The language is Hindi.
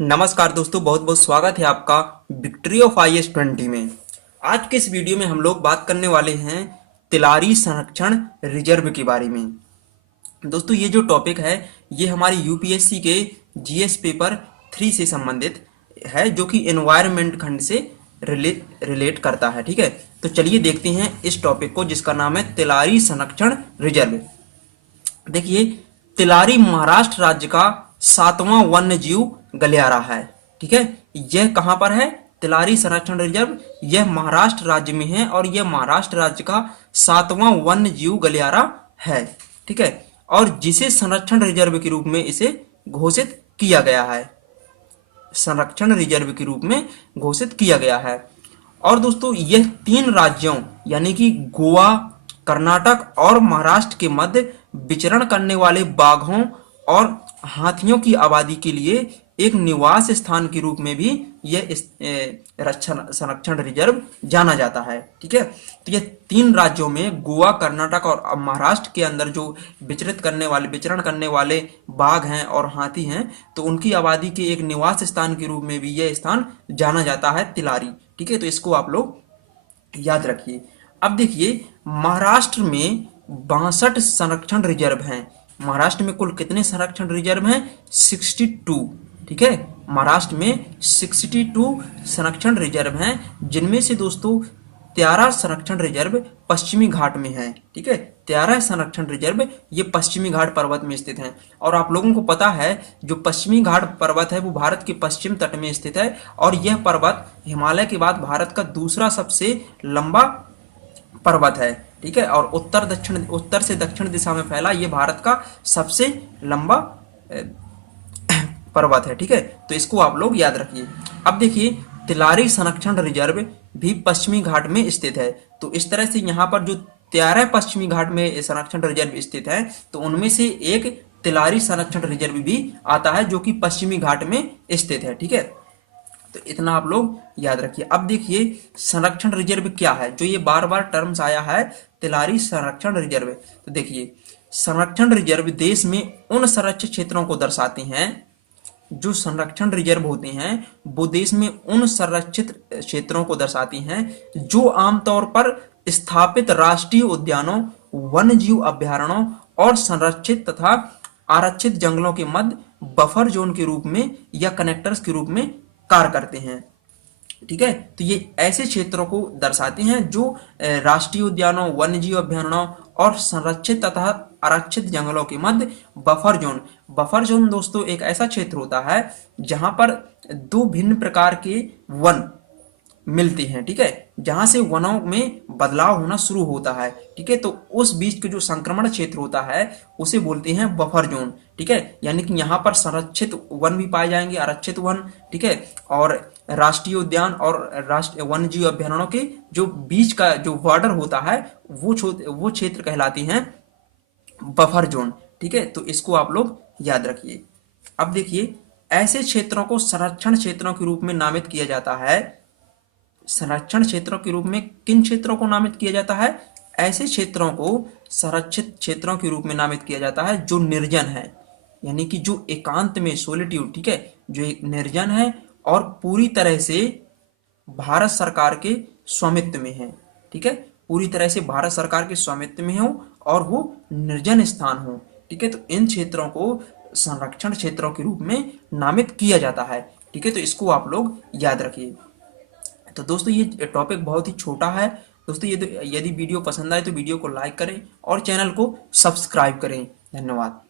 नमस्कार दोस्तों, बहुत बहुत स्वागत है आपका विक्ट्री ऑफ IS-20 में। आज के इस वीडियो में हम लोग बात करने वाले हैं तिलारी संरक्षण रिजर्व के बारे में। दोस्तों, ये जो टॉपिक है ये हमारी यूपीएससी के जीएस पेपर 3 से संबंधित है, जो कि एनवायरनमेंट खंड से रिलेट करता है। ठीक है, तो चलिए देखते हैं इस टॉपिक को, जिसका नाम है तिलारी संरक्षण रिजर्व। देखिए, तिलारी महाराष्ट्र राज्य का 7वां वन्य जीव गलियारा है। ठीक है, यह कहां पर है? तिलारी संरक्षण रिजर्व यह महाराष्ट्र राज्य में है और यह महाराष्ट्र राज्य का 7वां वन्य जीव गलियारा है। ठीक है, और जिसे संरक्षण रिजर्व के रूप में इसे घोषित किया गया है, संरक्षण रिजर्व के रूप में घोषित किया गया है। और दोस्तों, यह 3 राज्यों यानी कि गोवा, कर्नाटक और महाराष्ट्र के मध्य विचरण करने वाले बाघों और हाथियों की आबादी के लिए एक निवास स्थान के रूप में भी यह संरक्षण रिजर्व जाना जाता है। ठीक है, तो यह 3 राज्यों में गोवा, कर्नाटक और महाराष्ट्र के अंदर जो विचरण करने वाले बाघ हैं और हाथी हैं, तो उनकी आबादी के एक निवास स्थान के रूप में भी यह स्थान जाना जाता है, तिलारी। ठीक है, तो इसको आप लोग याद रखिए। अब देखिए, महाराष्ट्र में 62 संरक्षण रिजर्व हैं। महाराष्ट्र में कुल कितने संरक्षण रिजर्व हैं? 62। ठीक है, महाराष्ट्र में 62 संरक्षण रिजर्व हैं, जिनमें से दोस्तों 13 संरक्षण रिजर्व पश्चिमी घाट में है। ठीक है, 13 संरक्षण रिजर्व ये पश्चिमी घाट पर्वत में स्थित हैं। और आप लोगों को पता है, जो पश्चिमी घाट पर्वत है वो भारत के पश्चिम तट में स्थित है, और यह पर्वत हिमालय के बाद भारत का दूसरा सबसे लंबा पर्वत है। ठीक है, और उत्तर से दक्षिण दिशा में फैला ये भारत का सबसे लंबा पर्वत है। ठीक है, तो इसको आप लोग याद रखिए। अब देखिए, तिलारी संरक्षण रिजर्व भी पश्चिमी घाट में स्थित है। तो इस तरह से यहाँ पर जो 13 पश्चिमी घाट में संरक्षण रिजर्व स्थित है, तो उनमें से एक तिलारी संरक्षण रिजर्व भी आता है, जो कि पश्चिमी घाट में स्थित है। ठीक है, तो इतना आप लोग याद रखिए। अब देखिए, संरक्षण रिजर्व क्या है, जो ये बार बार टर्म्स आया है, तिलारी संरक्षण रिजर्व। तो देखिए, संरक्षण रिजर्व देश में उन संरक्षित क्षेत्रों को दर्शाते हैं, जो संरक्षण रिजर्व होते हैं वो देश में उन संरक्षित क्षेत्रों को दर्शाती हैं जो आमतौर पर स्थापित राष्ट्रीय उद्यानों, वन्य जीव अभ्यारण्यों और संरक्षित तथा आरक्षित जंगलों के मध्य बफर जोन के रूप में या कनेक्टर्स के रूप में कार्य करते हैं। ठीक है, तो ये ऐसे क्षेत्रों को दर्शाते हैं जो राष्ट्रीय उद्यानों, वन्य जीव अभ्यारण्यों और संरक्षित तथा आरक्षित जंगलों के मध्य बफर जोन दोस्तों एक ऐसा क्षेत्र होता है जहां पर 2 भिन्न प्रकार के वन मिलती हैं। ठीक है, जहां से वनों में बदलाव होना शुरू होता है। ठीक है, तो उस बीच के जो संक्रमण क्षेत्र होता है उसे बोलते हैं बफर जोन। ठीक है, यानी कि यहाँ पर संरक्षित वन भी पाए जाएंगे, आरक्षित वन। ठीक है, और राष्ट्रीय उद्यान और राष्ट्रीय वन्य जीव अभ्यारण्यों के जो बीच का जो बॉर्डर होता है वो क्षेत्र कहलाती हैं बफर जोन। ठीक है, तो इसको आप लोग याद रखिए। अब देखिए, ऐसे क्षेत्रों को संरक्षण क्षेत्रों के रूप में नामित किया जाता है। संरक्षण क्षेत्रों के रूप में किन क्षेत्रों को नामित किया जाता है? ऐसे क्षेत्रों को संरक्षित क्षेत्रों के रूप में नामित किया जाता है जो निर्जन है, यानी कि जो एकांत में, सोलिट्यूड। ठीक है, जो एक निर्जन है और पूरी तरह से भारत सरकार के स्वामित्व में है। ठीक है, पूरी तरह से भारत सरकार के स्वामित्व में हो और वो निर्जन स्थान हो। ठीक है, तो इन क्षेत्रों को संरक्षण क्षेत्रों के रूप में नामित किया जाता है। ठीक है, तो इसको आप लोग याद रखिए। तो दोस्तों, ये टॉपिक बहुत ही छोटा है। दोस्तों, यदि वीडियो पसंद आए तो वीडियो को लाइक करें और चैनल को सब्सक्राइब करें। धन्यवाद।